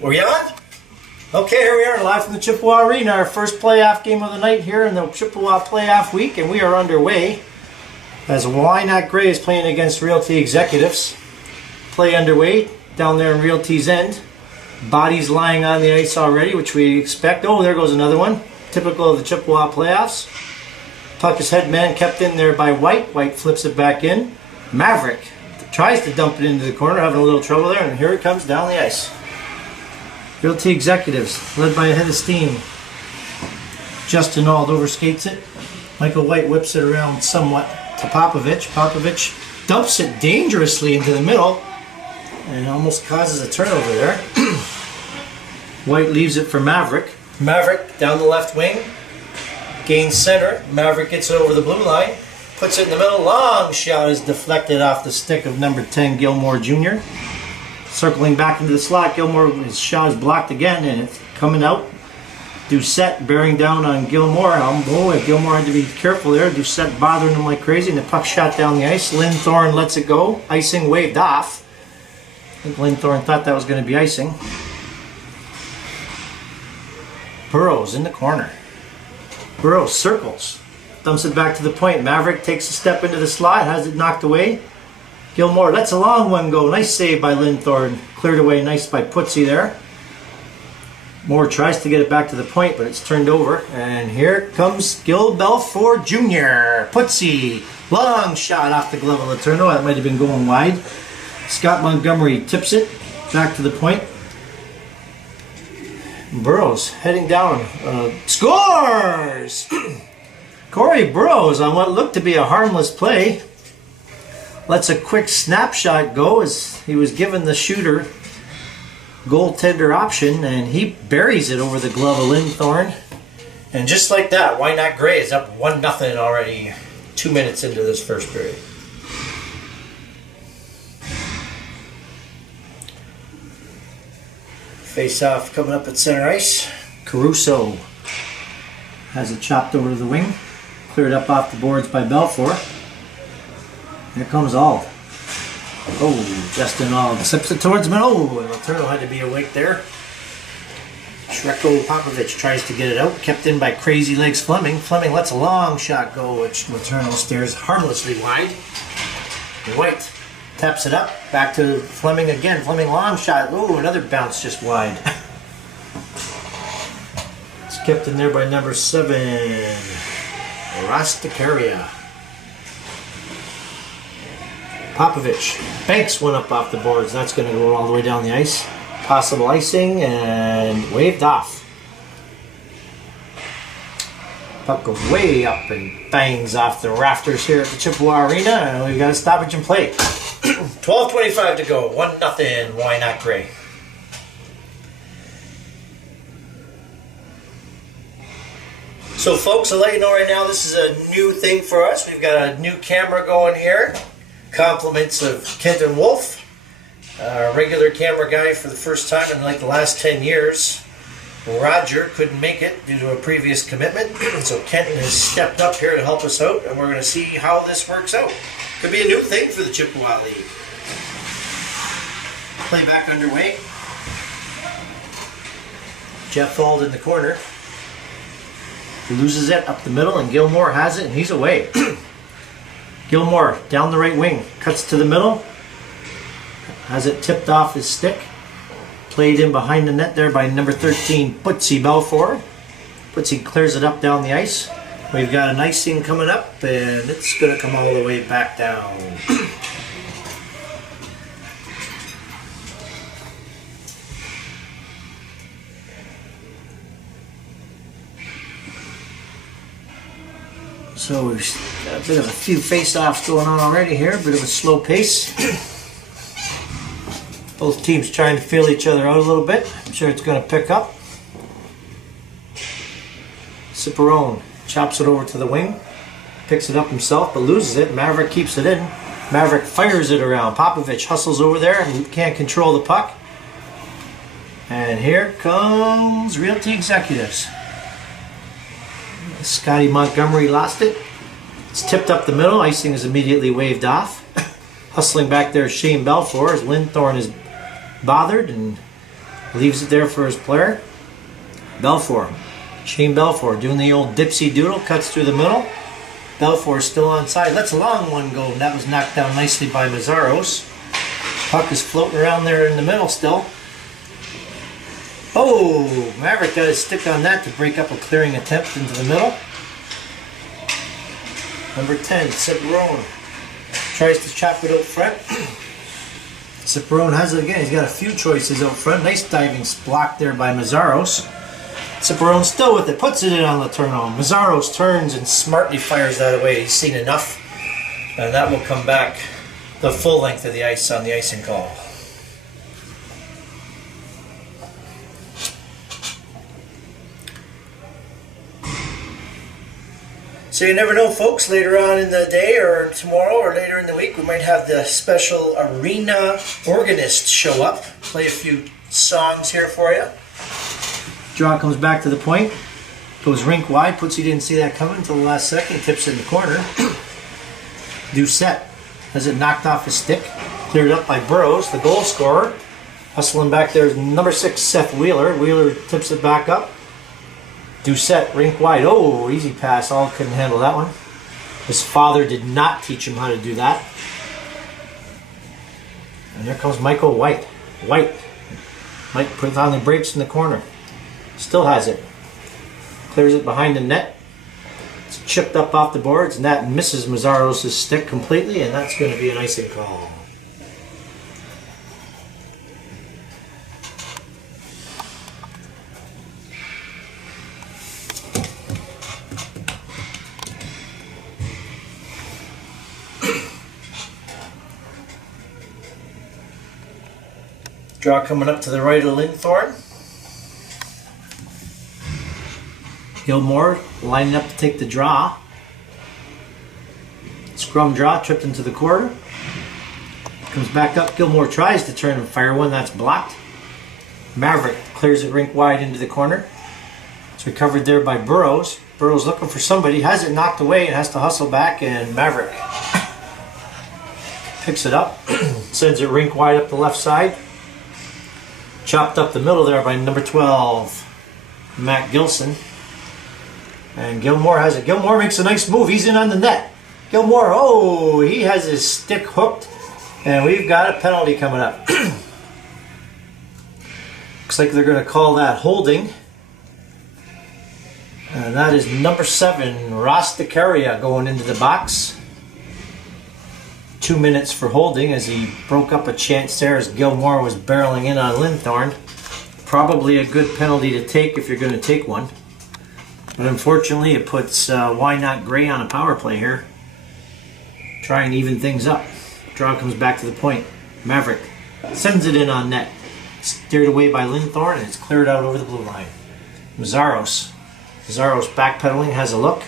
Were you on? Okay, here we are live from the Chippewa Arena, our first playoff game of the night here in the Chippewa playoff week, and we are underway as Why Not Gray is playing against Realty Executives. Play underway down there in Realty's end. Bodies lying on the ice already, which we expect. Oh, there goes another one. Typical of the Chippewa playoffs. Puck is head man kept in there by White. White flips it back in. Maverick tries to dump it into the corner, having a little trouble there, and here it comes down the ice. Realty Executives, led by a head of steam. Justin Auld overskates it. Michael White whips it around somewhat to Popovich. Popovich dumps it dangerously into the middle and almost causes a turnover there. White leaves it for Maverick. Maverick down the left wing. Gains center. Maverick gets it over the blue line. Puts it in the middle. Long shot is deflected off the stick of number 10, Gilmore Jr. Circling back into the slot, Gilmore, his shot is blocked again, and it's coming out. Doucette bearing down on Gilmore. Boy, Gilmore had to be careful there. Doucette bothering him like crazy, and the puck shot down the ice. Lynn Thorne lets it go. Icing waved off. I think Lynn Thorne thought that was going to be icing. Burrows in the corner. Burrows circles. Dumps it back to the point. Maverick takes a step into the slot, has it knocked away. Gilmore lets a long one go. Nice save by Lynn Thorne. Cleared away nice by Putzi there. Moore tries to get it back to the point, but it's turned over. And here comes Gil Belfour Jr. Putzi. Long shot off the glove of Letourneau. That might have been going wide. Scott Montgomery tips it back to the point. Burrows heading down. Scores! Corey Burrows on what looked to be a harmless play. Lets a quick snapshot go as he was given the shooter goaltender option, and he buries it over the glove of Lynn Thorne. And just like that, Why Not Gray is up 1-0 already 2 minutes into this first period. Face-off coming up at center ice. Caruso has it chopped over to the wing. Cleared up off the boards by Belfour. Here comes Auld. Oh, Justin Auld slips it towards him. Oh, and Letourneau had to be awake there. Shreko Popovich tries to get it out. Kept in by Crazy Legs Fleming. Fleming lets a long shot go, which Letourneau stares harmlessly wide. White taps it up. Back to Fleming again. Fleming long shot. Oh, another bounce just wide. It's kept in there by number 7, Rastakaria. Popovich banks one up off the boards. That's going to go all the way down the ice. Possible icing and waved off. Puck goes way up and bangs off the rafters here at the Chippewa Arena, and we've got a stoppage in play. 12:25 to go. 1-0. Why Not Gray? So, folks, I'll let you know right now, this is a new thing for us. We've got a new camera going here. Compliments of Kenton Wolf, our regular camera guy for the first time in like the last 10 years. Roger couldn't make it due to a previous commitment, so Kenton has stepped up here to help us out, and we're going to see how this works out. Could be a new thing for the Chippewa League. Play back underway. Jeff Auld in the corner. He loses it up the middle, and Gilmore has it, and he's away. Gilmore down the right wing, cuts to the middle, has it tipped off his stick, played in behind the net there by number 13, Putzi Belfour. Putzi clears it up down the ice. We've got an icing coming up, and it's going to come all the way back down. So we've got a bit of a few face-offs going on already here, a bit of a slow pace. Both teams trying to feel each other out a little bit. I'm sure it's going to pick up. Ciparone chops it over to the wing, picks it up himself but loses it. Maverick keeps it in. Maverick fires it around. Popovich hustles over there and can't control the puck. And here comes Realty Executives. Scotty Montgomery lost it. It's tipped up the middle. Icing is immediately waved off. Hustling back there, Shane Belfour, as Lynn Thorne is bothered, and Leaves it there for his player. Belfour. Shane Belfour doing the old dipsy doodle. Cuts through the middle. Belfour still onside. Lets a long one go. And that was knocked down nicely by Mazzaros. Puck is floating around there in the middle still. Oh, Maverick got his stick on that to break up a clearing attempt into the middle. Number 10, Ciperone. Tries to chop it out front. Ciperone has it again. He's got a few choices out front. Nice diving block there by Mazzaros. Ciperone still with it. Puts it in on Letourneau. Mazzaros turns and smartly fires that away. He's seen enough. And that will come back the full length of the ice on the icing call. So you never know, folks, later on in the day or tomorrow or later in the week, we might have the special arena organist show up, play a few songs here for you. Draw comes back to the point, goes rink wide, Putsy didn't see that coming until the last second, tips in the corner. Doucette has it knocked off his stick, cleared up by Burrows, the goal scorer. Hustling back there is number 6, Seth Wheeler. Wheeler tips it back up. Doucette, rink wide. Oh, easy pass. All couldn't handle that one. His father did not teach him how to do that. And here comes Michael White. White. Mike puts on the brakes in the corner. Still has it. Clears it behind the net. It's chipped up off the boards, and that misses Mazzaros' stick completely, and that's going to be an icing call. Draw coming up to the right of Linthorne. Gilmore lining up to take the draw. Scrum draw, tripped into the corner. Comes back up. Gilmore tries to turn and fire one. That's blocked. Maverick clears it rink wide into the corner. It's recovered there by Burrows. Burrows looking for somebody. Has it knocked away and has to hustle back. And Maverick picks it up. Sends it rink wide up the left side. Chopped up the middle there by number 12, Matt Gilson. And Gilmore has it. Gilmore makes a nice move. He's in on the net. Gilmore, oh, he has his stick hooked. And we've got a penalty coming up. Looks like they're going to call that holding. And that is number 7, Ross DeCaria going into the box. 2 minutes for holding as he broke up a chance there as Gilmore was barreling in on Linthorne. Probably a good penalty to take if you're going to take one. But unfortunately it puts Why Not Gray on a power play here. Try and even things up. Draw comes back to the point. Maverick sends it in on net. Steered away by Linthorne and it's cleared out over the blue line. Mazzaros backpedaling, has a look.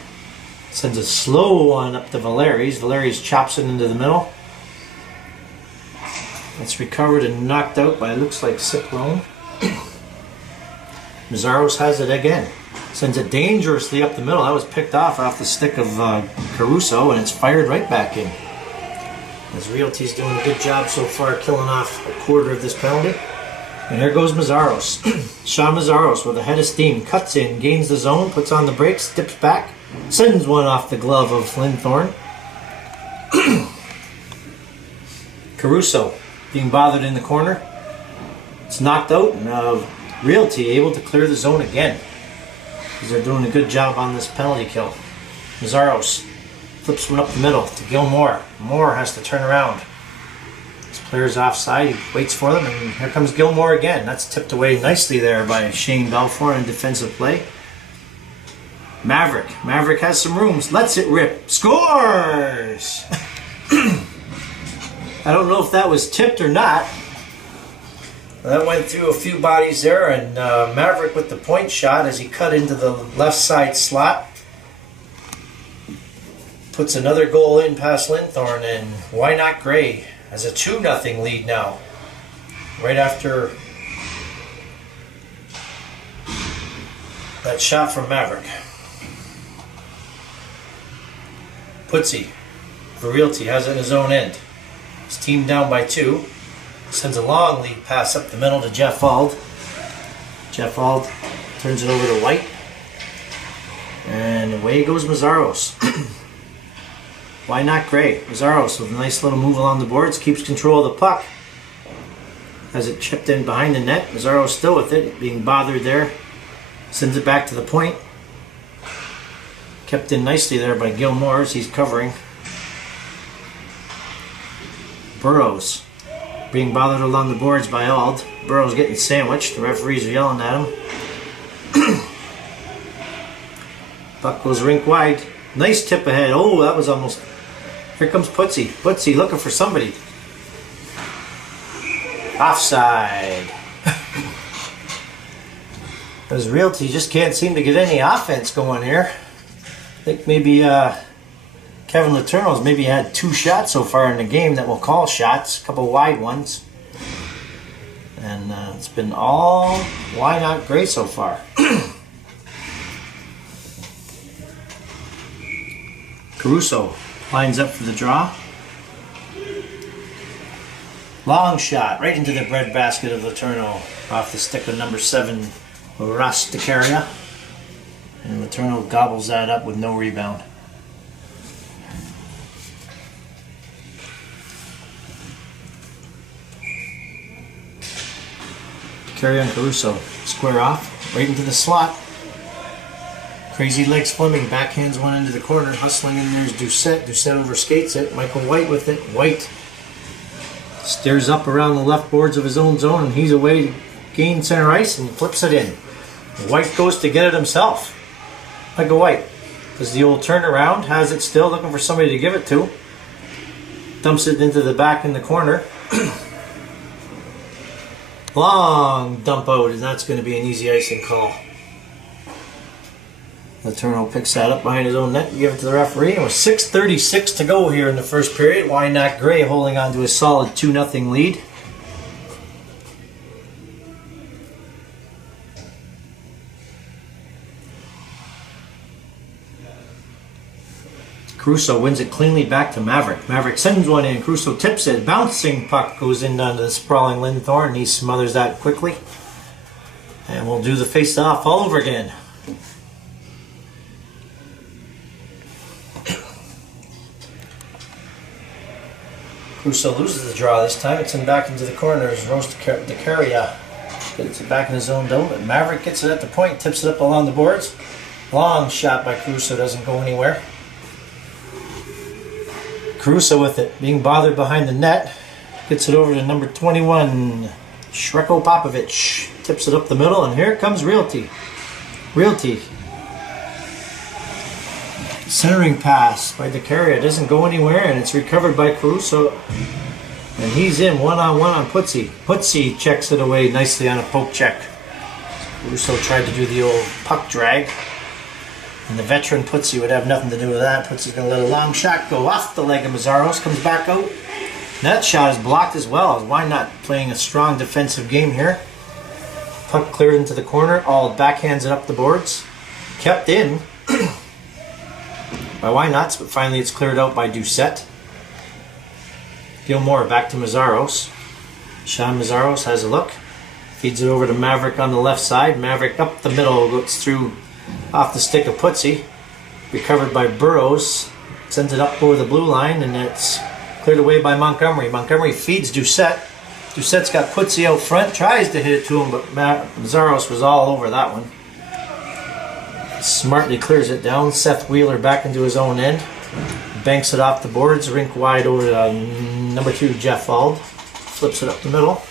Sends a slow one up to Valeries. Valeries chops it into the middle. It's recovered and knocked out by, looks like, Ciperone. Mazzaros has it again. Sends it dangerously up the middle. That was picked off the stick of Caruso, and it's fired right back in. As Realty's doing a good job so far killing off a quarter of this penalty. And here goes Mazzaros. Sean Mazzaros with a head of steam. Cuts in, gains the zone, puts on the brakes, dips back. Sends one off the glove of Linthorne. Caruso being bothered in the corner. It's knocked out, and Realty able to clear the zone again. Because they're doing a good job on this penalty kill. Mazzaros flips one up the middle to Gilmore. Moore has to turn around. This player's offside. He waits for them, and here comes Gilmore again. That's tipped away nicely there by Shane Belfour in defensive play. Maverick has some rooms. Lets it rip. Scores! I don't know if that was tipped or not. That went through a few bodies there, and Maverick with the point shot as he cut into the left side slot. Puts another goal in past Linthorne, and Why Not Gray has a 2-0 lead now. Right after that shot from Maverick. Putsy for Realty has it in his own end. His team down by 2. Sends a long lead pass up the middle to Jeff Auld. Jeff Ald turns it over to White. And away goes Mazzaros. Why not Gray? Mazzaros with a nice little move along the boards, keeps control of the puck. Has it chipped in behind the net. Mazzaros still with it, being bothered there. Sends it back to the point. Kept in nicely there by Gilmore as he's covering. Burrows being bothered along the boards by Ald. Burrows getting sandwiched. The referees are yelling at him. Puck goes rink wide. Nice tip ahead. Oh, that was almost... Here comes Putsy. Putsy looking for somebody. Offside. Because Realty just can't seem to get any offense going here. I think maybe Kevin Letourneau's maybe had 2 shots so far in the game that we'll call shots. A couple wide ones. And it's been all why not Gray so far. Caruso lines up for the draw. Long shot right into the breadbasket of Letourneau off the stick of number 7, Rasticaria. And Letourneau gobbles that up with no rebound. Carry on Caruso. Square off. Right into the slot. Crazy legs Fleming. Backhands one into the corner. Hustling in there is Doucette. Doucette overskates it. Michael White with it. White stares up around the left boards of his own zone, and he's away to gain center ice and flips it in. White goes to get it himself. Michael White does the old turnaround. Has it still. Looking for somebody to give it to. Dumps it into the back in the corner. Long dump out, and that's going to be an easy icing call. Letourneau picks that up behind his own net and give it to the referee. And with 6:36 to go here in the first period, why not Gray holding on to a solid 2-0 lead. Caruso wins it cleanly back to Maverick. Maverick sends one in. Caruso tips it. Bouncing puck goes in onto the sprawling Lindthorn, and he smothers that quickly. And we'll do the face-off all over again. Caruso loses the draw this time. It's in back into the corners. Rosticaria gets it back in his own zone, but Maverick gets it at the point, tips it up along the boards. Long shot by Caruso, doesn't go anywhere. Caruso with it, being bothered behind the net. Gets it over to number 21, Shreko Popovich. Tips it up the middle, and here comes Realty. Realty. Centering pass by Decaria. Doesn't go anywhere, and it's recovered by Caruso. And he's in one-on-one on Putsy. Putsy checks it away nicely on a poke check. Caruso tried to do the old puck drag. And the veteran Putsy would have nothing to do with that. Putsy's going to let a long shot go off the leg of Mazzaros. Comes back out. That shot is blocked as well. Why not playing a strong defensive game here? Puck cleared into the corner. All backhands it up the boards. Kept in by Why Nots, but finally it's cleared out by Doucette. Gilmore back to Mazzaros. Sean Mazzaros has a look. Feeds it over to Maverick on the left side. Maverick up the middle, goes through off the stick of Putsy. Recovered by Burrows. Sends it up over the blue line, and it's cleared away by Montgomery. Montgomery feeds Doucette. Doucette's got Putsy out front. Tries to hit it to him, but Mazzaros was all over that one. Smartly clears it down. Seth Wheeler back into his own end. Banks it off the boards. Rink wide over to number 2, Jeff Ald. Flips it up the middle.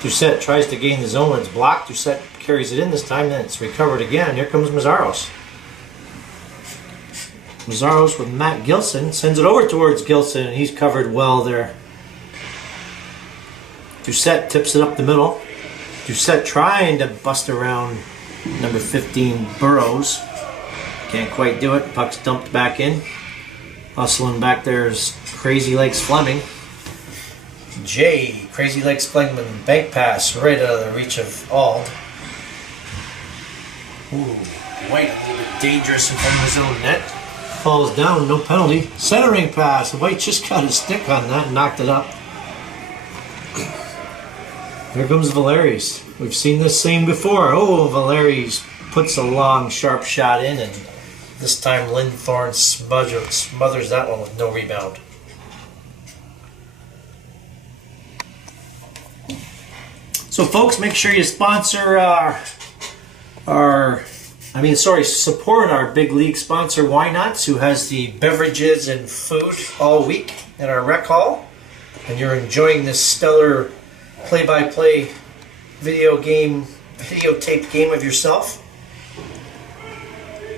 Doucette tries to gain the zone. It's blocked. Doucette carries it in this time. Then it's recovered again. Here comes Mazzaros. Mazzaros with Matt Gilson. Sends it over towards Gilson, and he's covered well there. Doucette tips it up the middle. Doucette trying to bust around number 15, Burrows. Can't quite do it. Puck's dumped back in. Hustling back there is Crazy Legs Fleming. Jay, Crazy Legs Fleming, bank pass right out of the reach of Ald. Ooh, White a little bit dangerous in front of his own net. Falls down, no penalty. Centering pass. White just got his stick on that and knocked it up. Here comes Valeri's. We've seen this scene before. Oh, Valeri's puts a long, sharp shot in, and this time Linthorne smothers that one with no rebound. So, folks, make sure you support our big league sponsor, Why Nots, who has the beverages and food all week in our rec hall. And you're enjoying this stellar play-by-play videotape game of yourself.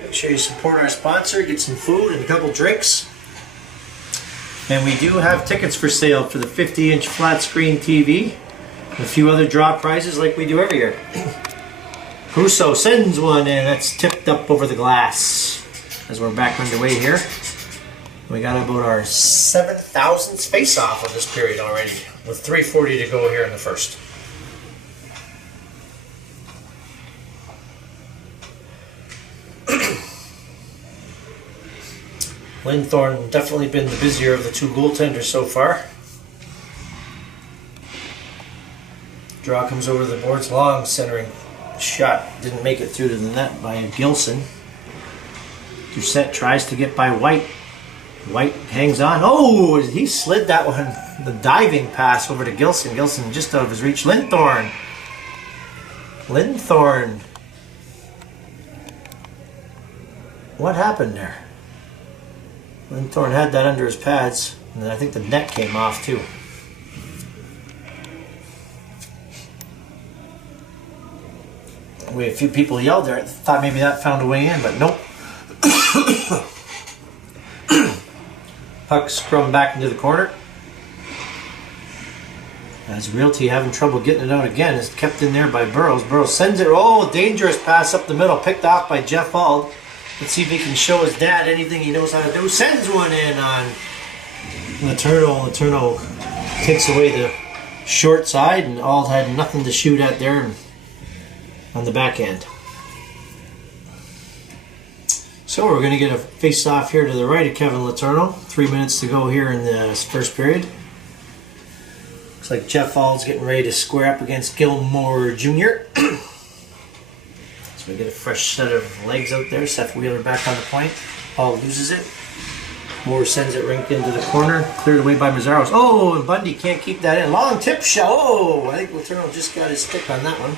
Make sure you support our sponsor, get some food and a couple drinks. And we do have tickets for sale for the 50-inch flat screen TV. And a few other draw prizes like we do every year. Caruso sends one and that's tipped up over the glass. As we're back underway here. We got about our 7,000th face-off of this period already, with 3:40 to go here in the first. Linthorne definitely been the busier of the two goaltenders so far. Draw comes over the boards, long centering shot, didn't make it through to the net by Gilson. Doucette tries to get by White. White hangs on. Oh, he slid that one. The diving pass over to Gilson. Gilson just out of his reach. Linthorne. Linthorne. What happened there? Linthorne had that under his pads, and then I think the net came off too. A few people yelled there. I thought maybe that found a way in, but nope. Puck scrum back into the corner. As Realty having trouble getting it out again, is kept in there by Burrows. Burrows sends it. Oh, dangerous pass up the middle, picked off by Jeff Auld. Let's see if he can show his dad anything he knows how to do. Sends one in on Letourneau. Letourneau takes away the short side, and Auld had nothing to shoot at there on the backhand. So we're going to get a face-off here to the right of Kevin Letourneau. 3 minutes to go here in the first period. Looks like Jeff Auld's getting ready to square up against Gilmore Jr. So we get a fresh set of legs out there. Seth Wheeler back on the point. Auld loses it. Moore sends it rink into the corner. Cleared away by Mazzaros. Oh, and Bundy can't keep that in. Long tip shot. Oh, I think Letourneau just got his stick on that one.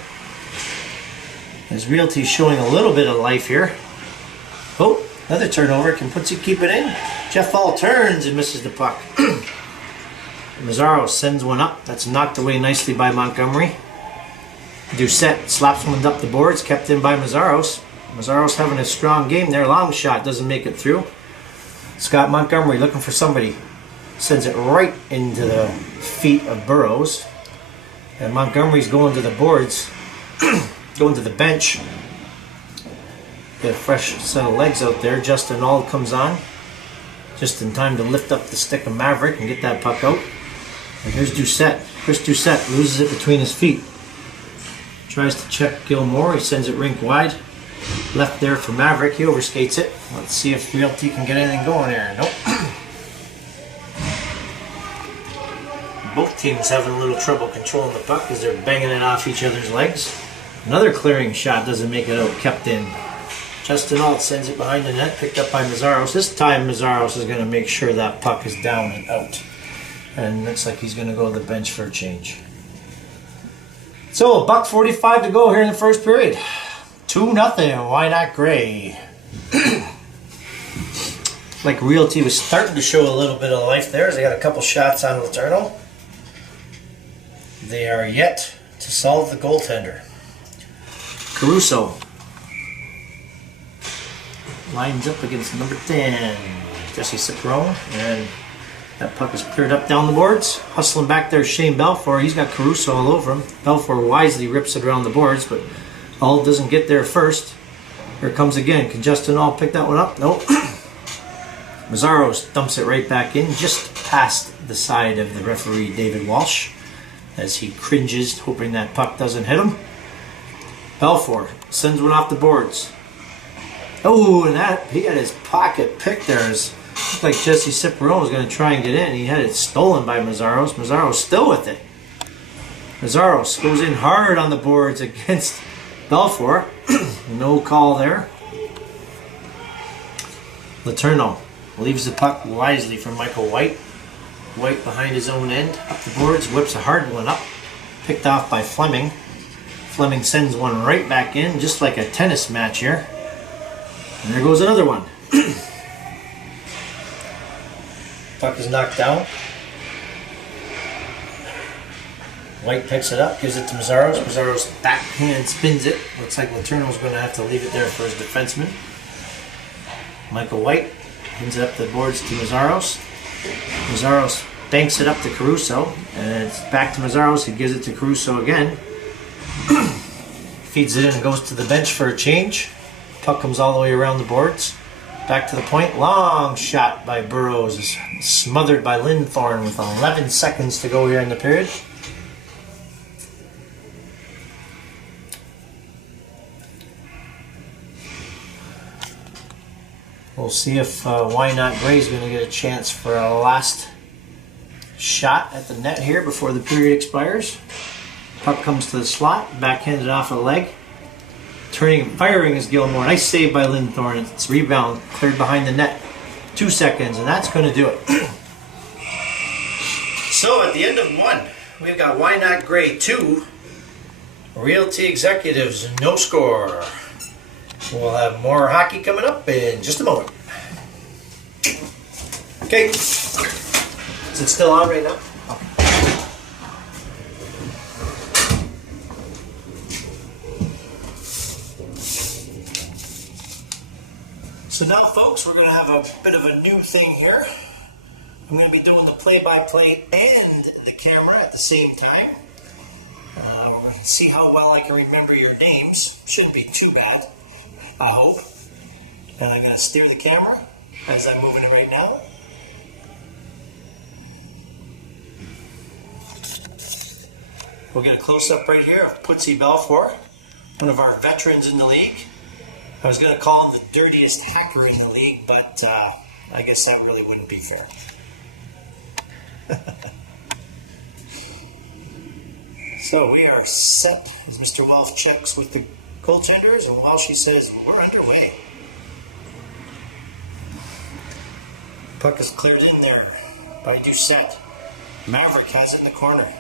As Realty's showing a little bit of life here. Oh, another turnover. Can Putzi keep it in? Jeff Auld turns and misses the puck. Mazzaros sends one up. That's knocked away nicely by Montgomery. Doucette slaps one up the boards. Kept in by Mazzaros. Mazzaros having a strong game there. Long shot. Doesn't make it through. Scott Montgomery looking for somebody. Sends it right into the feet of Burrows. And Montgomery's going to the boards. Going to the bench. Get a fresh set of legs out there. Justin Auld comes on. Just in time to lift up the stick of Maverick and get that puck out. And here's Doucette. Chris Doucette loses it between his feet. Tries to check Gilmore. He sends it rink wide. Left there for Maverick. He overskates it. Let's see if Realty can get anything going here. Nope. Both teams having a little trouble controlling the puck as they're banging it off each other's legs. Another clearing shot doesn't make it out. Kept in. Justin Auld sends it behind the net. Picked up by Mazzaros. This time Mazzaros is going to make sure that puck is down and out. And looks like he's going to go to the bench for a change. So, $1:45 to go here in the first period. 2-0. Why not Gray? Like Realty was starting to show a little bit of life there as they got a couple shots on Letourneau. They are yet to solve the goaltender. Caruso lines up against number 10, Jesse Ciparone, and that puck is cleared up down the boards. Hustling back there, Shane Belfour. He's got Caruso all over him. Belfour wisely rips it around the boards, but Auld doesn't get there first. Here it comes again. Can Justin Auld pick that one up? Nope. Mazzaros dumps it right back in, just past the side of the referee, David Walsh, as he cringes, hoping that puck doesn't hit him. Belfour sends one off the boards. Oh, and that, he got his pocket picked there. Looked like Jesse Ciparone was going to try and get in. He had it stolen by Mazzaros. Mazzaros still with it. Mazaros goes in hard on the boards against Belfour. No call there. Letourneau leaves the puck wisely for Michael White. White behind his own end, up the boards, whips a hard one up. Picked off by Fleming. Fleming sends one right back in, just like a tennis match here. And there goes another one. Puck is knocked down. White picks it up, gives it to Mazaros. Mazaros backhand spins it. Looks like Letourneau's going to have to leave it there for his defenseman. Michael White hands it up the boards to Mazaros. Mazaros banks it up to Caruso, and it's back to Mazaros. He gives it to Caruso again. Feeds it in and goes to the bench for a change. Puck comes all the way around the boards. Back to the point. Long shot by Burrows. Is smothered by Linthorne with 11 seconds to go here in the period. We'll see if Why Not Gray is going to get a chance for a last shot at the net here before the period expires. Puck comes to the slot, backhanded off a leg. Turning and firing is Gilmore. Nice save by Linthorne. It's rebound, cleared behind the net. 2 seconds, and that's going to do it. So at the end of one, we've got Why Not Gray 2, Realty Executives no score. We'll have more hockey coming up in just a moment. Okay. Is it still on right now? Okay. So now, folks, we're going to have a bit of a new thing here. I'm going to be doing the play-by-play and the camera at the same time. We're going to see how well I can remember your names. Shouldn't be too bad, I hope. And I'm going to steer the camera as I'm moving it right now. We'll get a close-up right here of Putsy Belfour, one of our veterans in the league. I was going to call him the dirtiest hacker in the league, but I guess that really wouldn't be fair. So we are set as Mr. Welsh checks with the goaltenders, and Welsh says we're underway. Puck is cleared in there by Doucette. Maverick has it in the corner.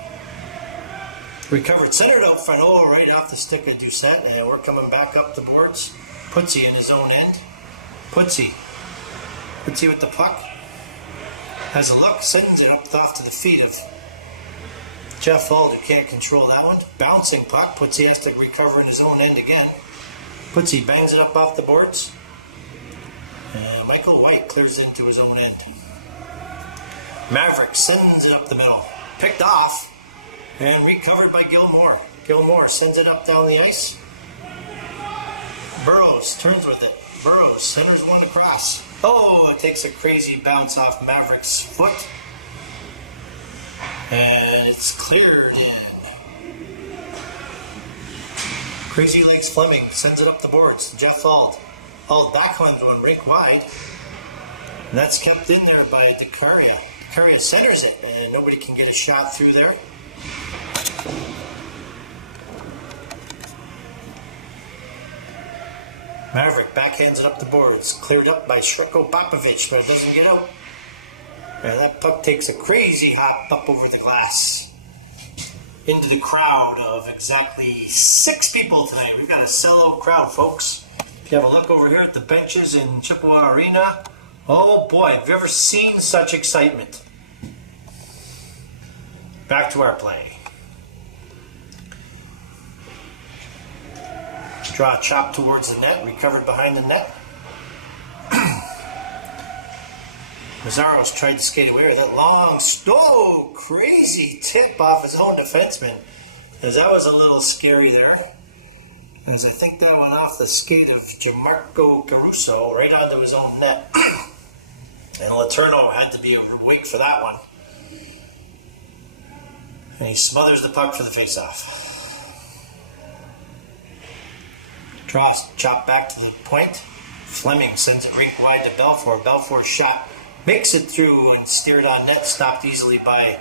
Recovered, centered out front, right off the stick of Doucette, and we're coming back up the boards. Putsy in his own end. Putsy with the puck. Has a look, sends it up off to the feet of Jeff Holt, who can't control that one. Bouncing puck. Putsy has to recover in his own end again. Putsy bangs it up off the boards. And Michael White clears it into his own end. Maverick sends it up the middle. Picked off and recovered by Gilmore. Gilmore sends it up down the ice. Burrows turns with it. Burrows centers one across. Oh, it takes a crazy bounce off Maverick's foot. And it's cleared in. Crazy Legs Fleming sends it up the boards to Jeff Auld. Auld backhands one rake wide. And that's kept in there by DeCaria. DeCaria centers it, and nobody can get a shot through there. Maverick backhands it up the boards. Cleared up by Shreko Popovich, but it doesn't get out. And that puck takes a crazy hop up over the glass. Into the crowd of exactly 6 people tonight. We've got a sellout crowd, folks. If you have a look over here at the benches in Chippewa Arena, oh boy, have you ever seen such excitement? Back to our play. Draw a chop towards the net, recovered behind the net. Mazaros tried to skate away with that long, crazy tip off his own defenseman. As that was a little scary there. As I think that went off the skate of Jamarco Caruso right onto his own net. And Letourneau had to be awake for that one. And he smothers the puck for the faceoff. Draws, chop back to the point. Fleming sends it rink wide to Belfour. Belfour's shot makes it through and steered on net, stopped easily by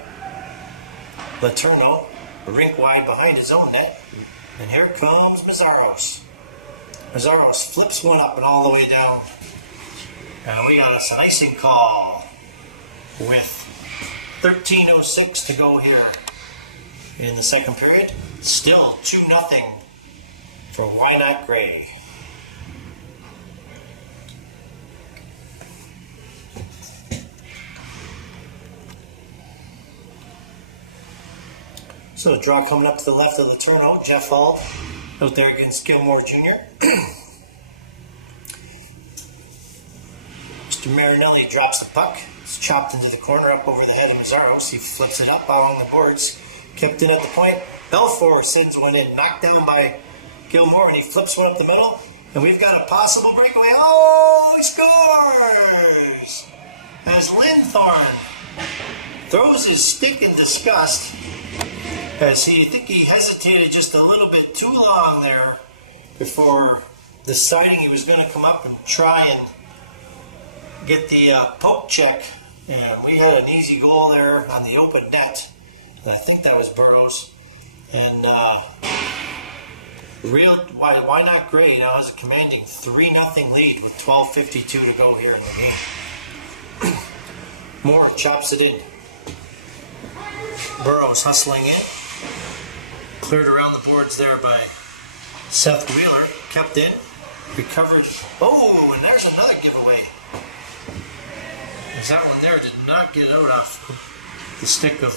Letourneau. rink wide behind his own net. And here comes Mazzaros. Mazzaros flips one up and all the way down. And we got us an icing call with 13:06 to go here in the second period. Still 2-0 for Why Not Gray. So a draw coming up to the left of the turnout. Jeff Hall out there against Gilmore Jr. Mr. Marinelli drops the puck. It's chopped into the corner up over the head of Mazzaros. He flips it up along the boards. Kept in at the point. Belfour sends one in. Knocked down by Gilmore, and he flips one up the middle. And we've got a possible breakaway. Oh, he scores! As Linthorn throws his stick in disgust. I think he hesitated just a little bit too long there before deciding he was going to come up and try and get the poke check. And we had an easy goal there on the open net. And I think that was Burroughs. And Why Not Gray now has a commanding 3-0 lead with 12:52 to go here in the game. Moore chops it in. Burroughs hustling in. Cleared around the boards there by Seth Wheeler. Kept in. Recovered. Oh, and there's another giveaway. As that one there did not get out off the stick of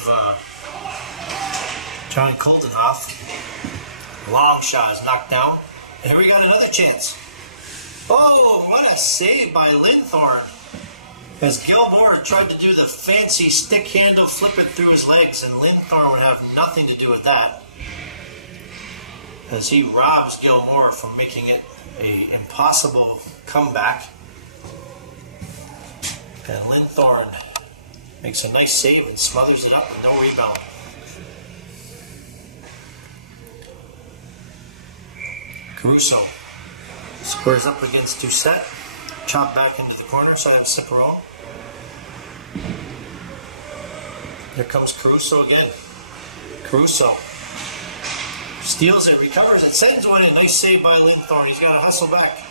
John Koldenhoff. Long shot is knocked down. And here we got another chance. Oh, what a save by Linthorn. As Gilmore tried to do the fancy stick handle, flip it through his legs, and Linthorn would have nothing to do with that. As he robs Gilmore from making it an impossible comeback. And Linthorn makes a nice save and smothers it up with no rebound. Caruso squares up against Doucette. Chopped back into the corner, side of Ciparone. Here comes Caruso again. Caruso steals it, recovers it, sends one in. Nice save by Linthorn. He's got to hustle back.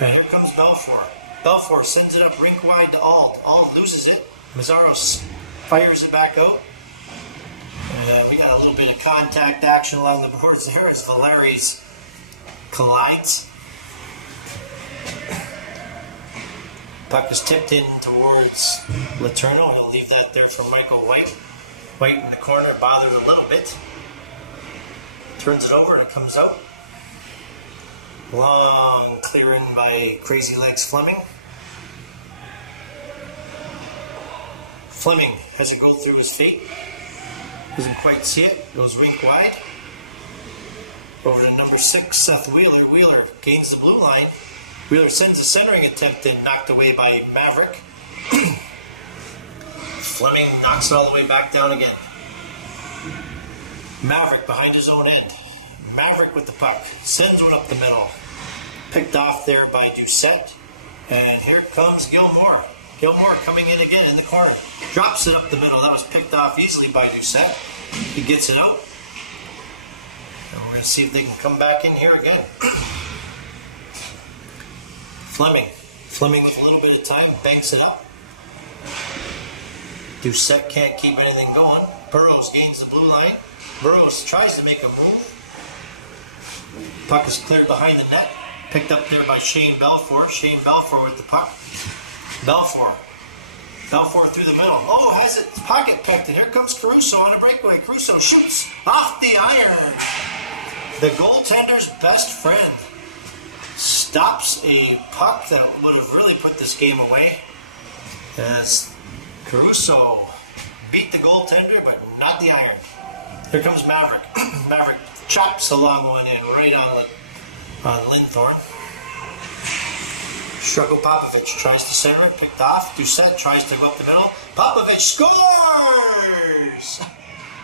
And here comes Belfour. Belfour sends it up rink wide to Auld. Auld loses it. Mazzaros fires it back out. And we got a little bit of contact action along the boards there as Valeri's collides. Puck is tipped in towards Letourneau. He'll leave that there for Michael White. White in the corner, bothered a little bit. Turns it over and it comes out. Long clearing by Crazy Legs Fleming. Fleming has it go through his feet. Doesn't quite see it. Goes rink wide. Over to number 6, Seth Wheeler. Wheeler gains the blue line. Wheeler sends a centering attempt in, knocked away by Maverick. Fleming knocks it all the way back down again. Maverick behind his own end. Maverick with the puck. Sends one up the middle. Picked off there by Doucette. And here comes Gilmore. Gilmore coming in again in the corner. Drops it up the middle. That was picked off easily by Doucette. He gets it out. And we're going to see if they can come back in here again. Fleming with a little bit of time. Banks it up. Doucette can't keep anything going. Burroughs gains the blue line. Burroughs tries to make a move. Puck is cleared behind the net. Picked up there by Shane Belfour. Shane Belfour with the puck. Belfour through the middle. Oh, has it pocket picked, and here comes Caruso on a breakaway. Caruso shoots off the iron. The goaltender's best friend stops a puck that would have really put this game away. As Caruso beat the goaltender, but not the iron. Here comes Maverick. Maverick chops a long one in right on Linthorn. Shruggo Popovich tries to center it, picked off. Doucette tries to go up the middle. Popovich scores!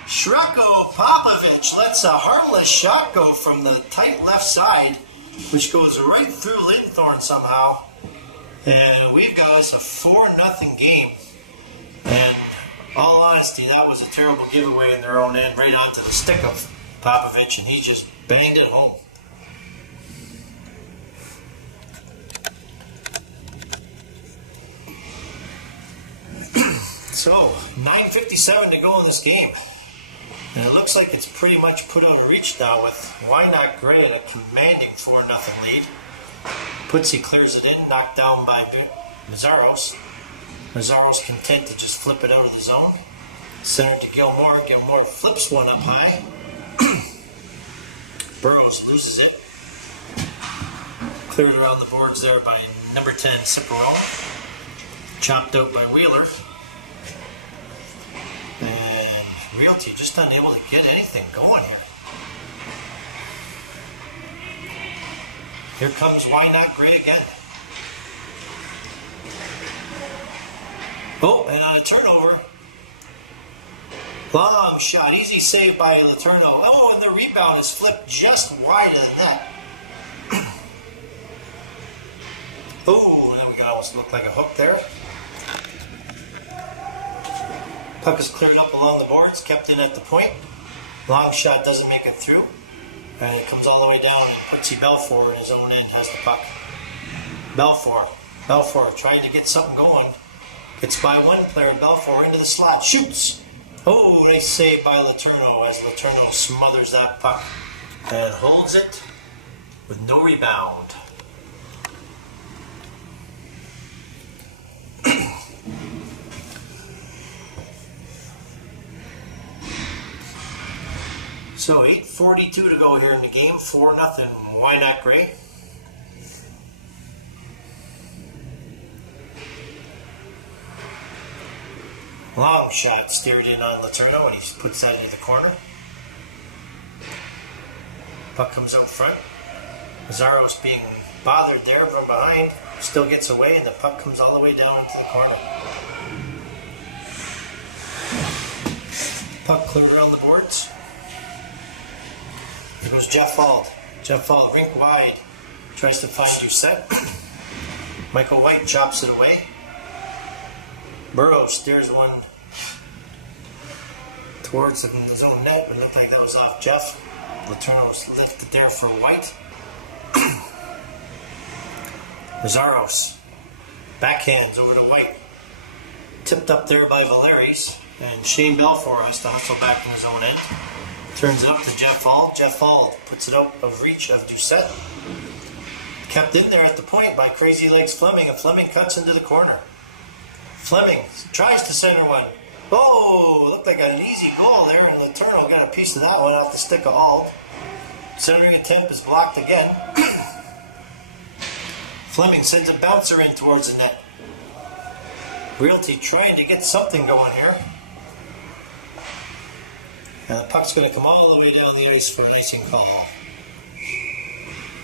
Shruggo Popovich lets a harmless shot go from the tight left side, which goes right through Linthorn somehow. And we've got us a 4-0 game. And All honesty, that was a terrible giveaway in their own end, right onto the stick of Popovich, and he just banged it home. So, 9:57 to go in this game. And it looks like it's pretty much put out of reach now with Wynot Gray at a commanding 4-0 lead. Putzi clears it in, knocked down by Mazzaros. Mazzaros content to just flip it out of the zone. Center to Gilmore. Gilmore flips one up high. Burrows loses it. Cleared around the boards there by number 10, Ciparone. Chopped out by Wheeler. And Realty just unable to get anything going here. Here comes Wynot Gray again. Oh, and on a turnover. Long shot, easy save by Letourneau. Oh, and the rebound is flipped just wide of the net. Oh, then we could almost look like a hook there. Puck is cleared up along the boards, kept in at the point. Long shot doesn't make it through. And it comes all the way down, and Putzi Belfour in his own end has the puck. Belfour trying to get something going. Gets by one player, Belfour into the slot, shoots. Oh, nice save by Letourneau as Letourneau smothers that puck and holds it with no rebound. So 8:42 to go here in the game, 4-0, Wynot Gray. Long shot steered in on Letourneau and he puts that into the corner. Puck comes out front. Mazzaros being bothered there from behind, still gets away, and the puck comes all the way down into the corner. Puck cleared around the boards. Here goes Jeff Fald. Jeff Fald, rink wide, tries to find Doucette. Michael White chops it away. Burrows steers one towards his own net, but it looked like that was off Jeff. Letourneau was lifted there for White. Mazzaros backhands over to White. Tipped up there by Valeries, and Shane Belfour has to hustle back in his own end. Turns it up to Jeff Fald. Jeff Fald puts it out of reach of Doucette. Kept in there at the point by Crazy Legs Fleming, and Fleming cuts into the corner. Fleming tries to center one. Oh, looked like an easy goal there, and Letourneau got a piece of that one off the stick of Alt. Centering attempt is blocked again. Fleming sends a bouncer in towards the net. Realty trying to get something going here. And the puck's going to come all the way down the ice for an icing call.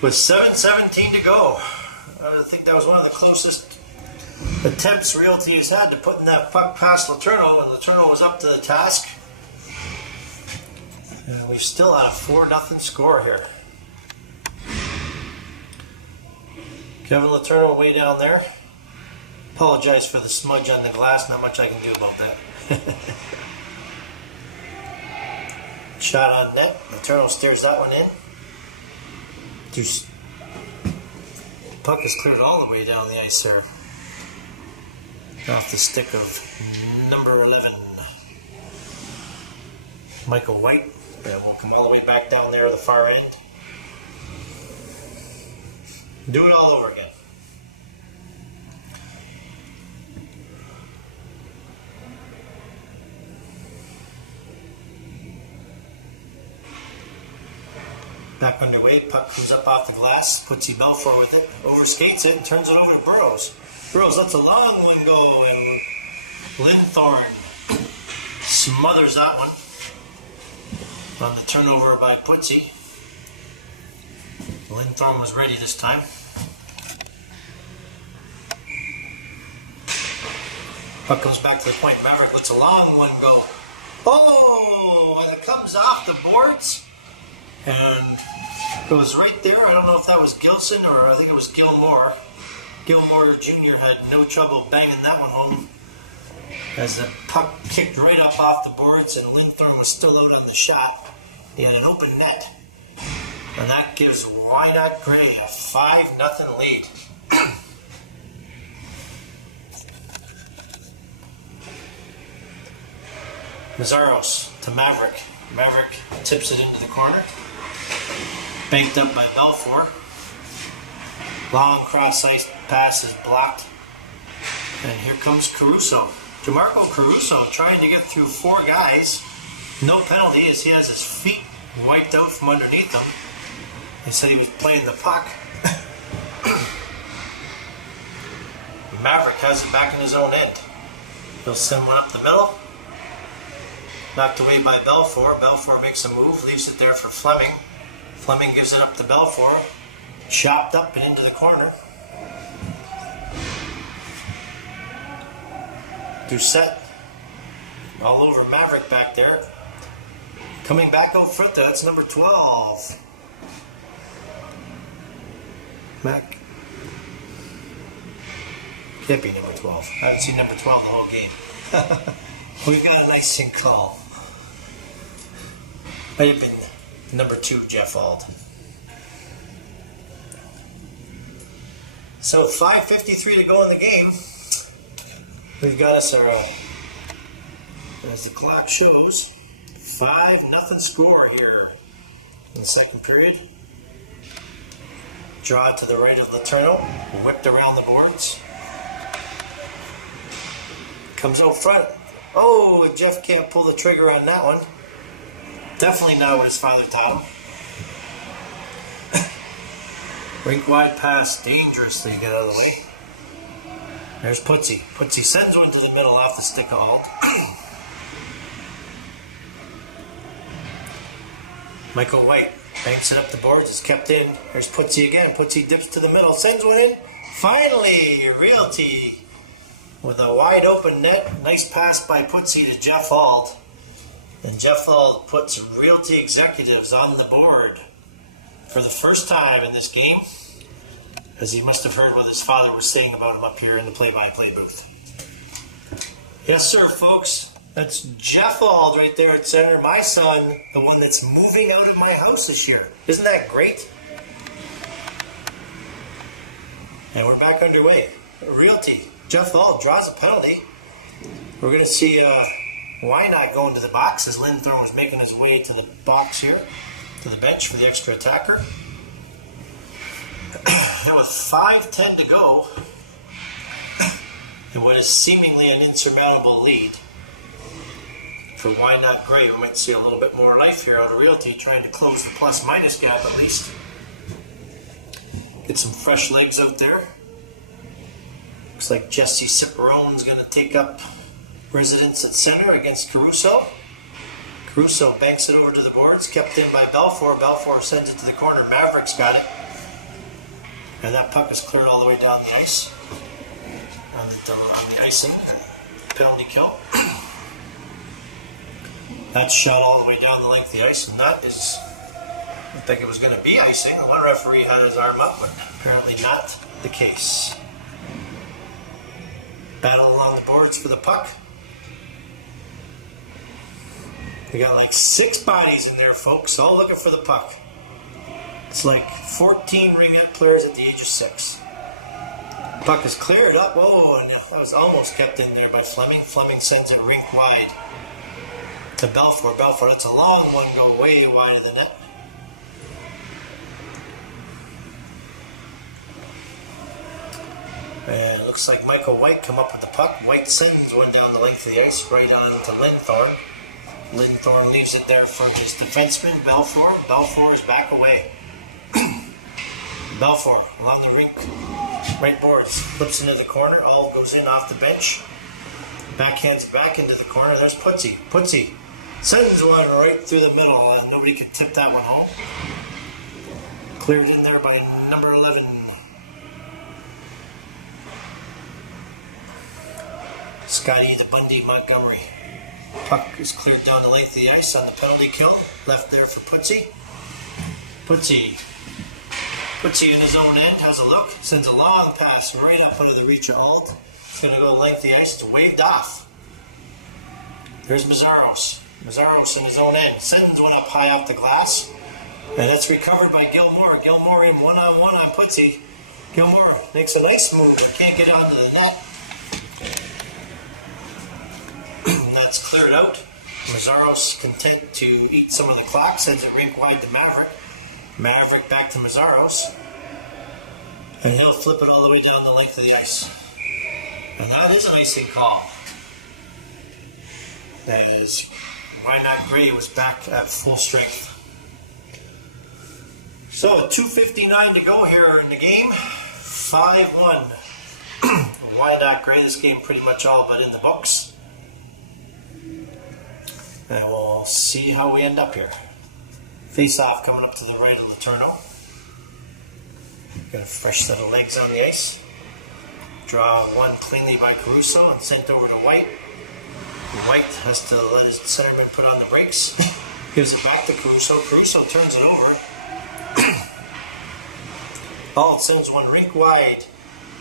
With 7:17 to go. I think that was one of the closest attempts Realty has had to putting that puck past Letourneau, and Letourneau was up to the task. And we've still had a 4-0 score here. Kevin Letourneau way down there. Apologize for the smudge on the glass, not much I can do about that. Shot on net. Letourneau steers that one in. Puck is cleared all the way down the ice there. Off the stick of number 11, Michael White. We'll come all the way back down there at the far end. Do it all over again. Back underway, puck comes up off the glass, Putzi Belfour with it, overskates it, and turns it over to Burrows. Burrows lets a long one go, and Linthorne smothers that one on the turnover by Putzi. Linthorne was ready this time. Puck comes back to the point. Maverick lets a long one go. Oh, and it comes off the boards. And it was right there. I don't know if that was Gilson or I think it was Gilmore. Gilmore Jr. had no trouble banging that one home. as the puck kicked right up off the boards and Linthorne was still out on the shot. He had an open net. And that gives Wynot Gray a 5-0 lead. Mazzaros to Maverick. Maverick tips it into the corner. Banked up by Belfour. Long cross ice pass is blocked. And here comes Caruso. DeMarco Caruso trying to get through 4 guys. No penalty as he has his feet wiped out from underneath him. They said he was playing the puck. Maverick has it back in his own end. He'll send one up the middle. Knocked away by Belfour. Belfour makes a move, leaves it there for Fleming. Fleming gives it up to Belfour. Chopped up and into the corner. Doucette all over Maverick back there. Coming back out front, that's number 12. Mac. Can't be number 12. I haven't seen number 12 the whole game. We've got a nice sync call. Might have been number 2, Jeff Ald. So 5:53 to go in the game. We've got us our, as the clock shows, 5-0 score here in the second period. Draw to the right of Letourneau, whipped around the boards. Comes out front. Oh, and Jeff can't pull the trigger on that one. Definitely not what his father taught him. Rink wide pass, dangerously get out of the way. There's Putzi. Putzi sends one to the middle off the stick of Alt. Michael White banks it up the boards. It's kept in. There's Putzi again. Putzi dips to the middle, sends one in. Finally, Realty with a wide open net. Nice pass by Putzi to Jeff Ald. And Jeff Ald puts Realty Executives on the board for the first time in this game, as he must have heard what his father was saying about him up here in the play-by-play booth. Yes, sir, folks. That's Jeff Ald right there at center. My son, the one that's moving out of my house this year. Isn't that great? And we're back underway. Realty. Jeff Ald draws a penalty. We're going to see Wynot go into the box as Linthorne was making his way to the box here, to the bench for the extra attacker. And with 5:10 to go, in what is seemingly an insurmountable lead for Wynot Gray, we might see a little bit more life here out of Realty, trying to close the plus-minus gap at least. Get some fresh legs out there. Looks like Jesse Ciperone's going to take up residence at center against Caruso. Caruso banks it over to the boards, kept in by Belfour. Belfour sends it to the corner. Maverick's got it. And that puck is cleared all the way down the ice. On the icing. Penalty kill. That's shot all the way down the length of the ice, and that is, I didn't think it was going to be icing. One referee had his arm up, but apparently not the case. Battle along the boards for the puck. We got like 6 bodies in there, folks, all looking for the puck. It's like 14 ringette players at the age of 6. Puck is cleared up. Whoa, and that was almost kept in there by Fleming. Fleming sends it rink wide to Belfour. Belfour, that's a long one, go way wide of the net. And it looks like Michael White come up with the puck. White sends one down the length of the ice, right on to Linthorne. Linthorne leaves it there for his defenseman, Belfour. Belfour is back away. Belfour along the rink, right boards, flips into the corner, all goes in off the bench. Backhands it back into the corner. There's Putzi. Putzi sends one right through the middle, and nobody could tip that one home. Cleared in there by number 11. Scotty the Bundy Montgomery. Puck is cleared down the length of the ice on the penalty kill. Left there for Putzi. Putzi in his own end has a look. Sends a long pass right up under the reach of Alt. It's going to go length of the ice. It's waved off. There's Mazzaros. Mazzaros in his own end. Sends one up high off the glass. And it's recovered by Gilmore. Gilmore in one-on-one on Putzi. Gilmore makes a nice move, but can't get onto the net. And that's cleared out. Mazzaros content to eat some of the clock. Sends it rink wide to Maverick. Maverick back to Mazzaros. And he'll flip it all the way down the length of the ice. And that is an icing call. As Why Not Gray was back at full strength. So 2:59 to go here in the game. 5-1. Why Not Gray? This game pretty much all but in the books. And we'll see how we end up here. Face-off coming up to the right of Letourneau. Got a fresh set of legs on the ice. Draw one cleanly by Caruso and sent over to White. White has to let his centerman put on the brakes. Gives it back to Caruso. Caruso turns it over. Alt sends one rink wide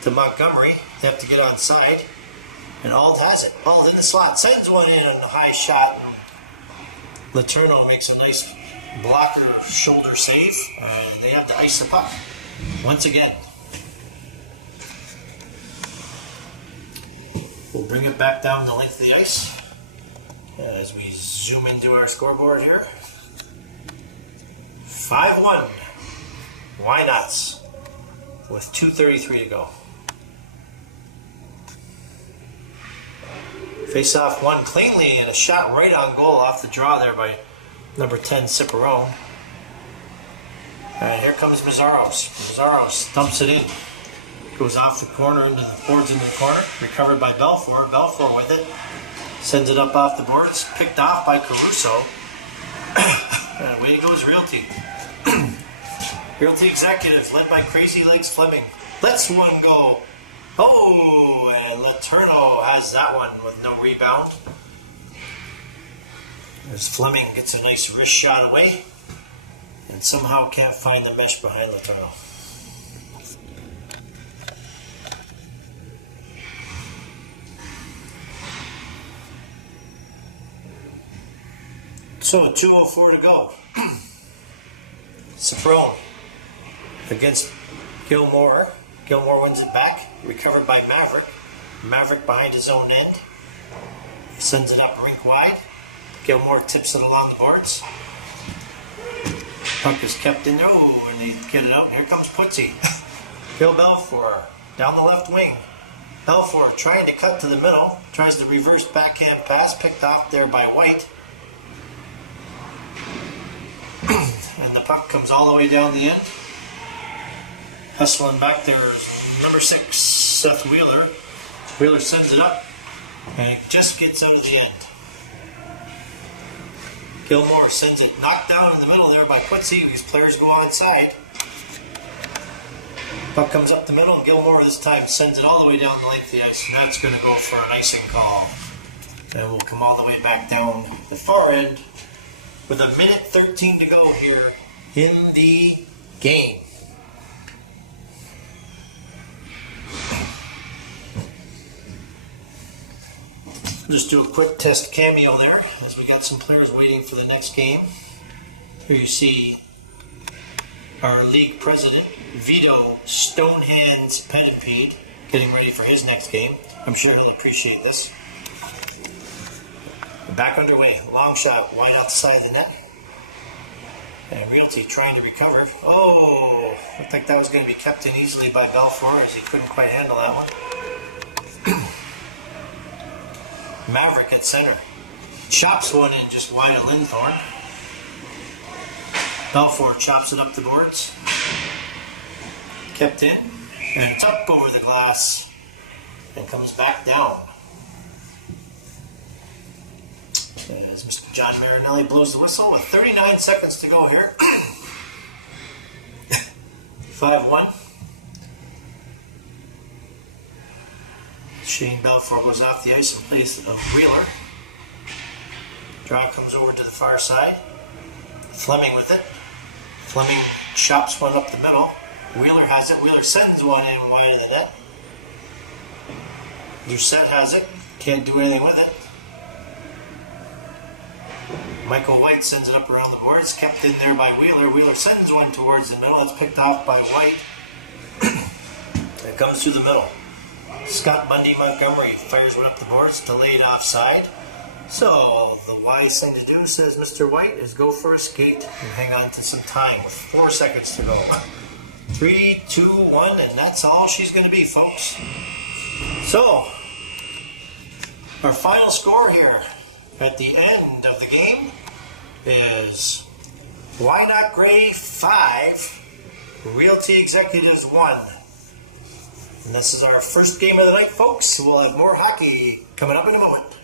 to Montgomery. They have to get on side. And Alt has it. Alt in the slot. Sends one in on the high shot. Letourneau makes a nice blocker shoulder save. They have to ice the puck once again. We'll bring it back down the length of the ice as we zoom into our scoreboard here. 5-1. Why Nots with 2:33 to go. Face off one cleanly and a shot right on goal off the draw there by number 10 Ciparo. And here comes Mazzaros. Mazzaros dumps it in. Goes off the corner into the boards into the corner. Recovered by Belfour. Belfour with it. Sends it up off the boards. Picked off by Caruso. And away goes Realty. Realty Executive led by Crazy Legs Fleming. Lets one go. Oh, and Letourneau has that one with no rebound. As Fleming gets a nice wrist shot away. And somehow can't find the mesh behind Letourneau. So 2:04 to go. Saprone against Gilmore. Gilmore wins it back. Recovered by Maverick. Maverick behind his own end. Sends it up rink wide. Gilmore tips it along the boards. Puck is kept in there. Oh, and they get it out. And here comes Putzi. Bill Belfour down the left wing. Belfour trying to cut to the middle. Tries the reverse backhand pass. Picked off there by White. And the puck comes all the way down the end. Hustling back there is number 6, Seth Wheeler. Wheeler sends it up. And it just gets out of the end. Gilmore sends it knocked down in the middle there by Putzi. These players go onside. Puck comes up the middle, and Gilmore this time sends it all the way down the length of the ice. And that's going to go for an icing call. And we'll come all the way back down the far end with 1:13 to go here in the game. Just do a quick test cameo there as we got some players waiting for the next game. Here you see our league president, Vito Stonehands Pettenpede, getting ready for his next game. I'm sure he'll appreciate this. Back underway. Long shot wide out the side of the net. And Realty trying to recover. Oh, looked like that was going to be kept in easily by Belfour as he couldn't quite handle that one. Maverick at center. Chops one in just wide of Linthorne. Belfour chops it up the boards. Kept in. And it's up over the glass. And comes back down. As Mr. John Marinelli blows the whistle with 39 seconds to go here. 5-1. Shane Belfour goes off the ice and plays a Wheeler. Draw comes over to the far side. Fleming with it. Fleming chops one up the middle. Wheeler has it. Wheeler sends one in wide of the net. Doucette has it. Can't do anything with it. Michael White sends it up around the boards, kept in there by Wheeler. Wheeler sends one towards the middle. That's picked off by White. It comes through the middle. Scott Bundy Montgomery fires one up the boards, delayed offside. So the wise thing to do, says Mr. White, is go for a skate and hang on to some time with 4 seconds to go. 3, 2, 1, and that's all she's going to be, folks. So, our final score here at the end of the game is Wynot Gray 5, Realty Executives 1. And this is our first game of the night, folks. We'll have more hockey coming up in a moment.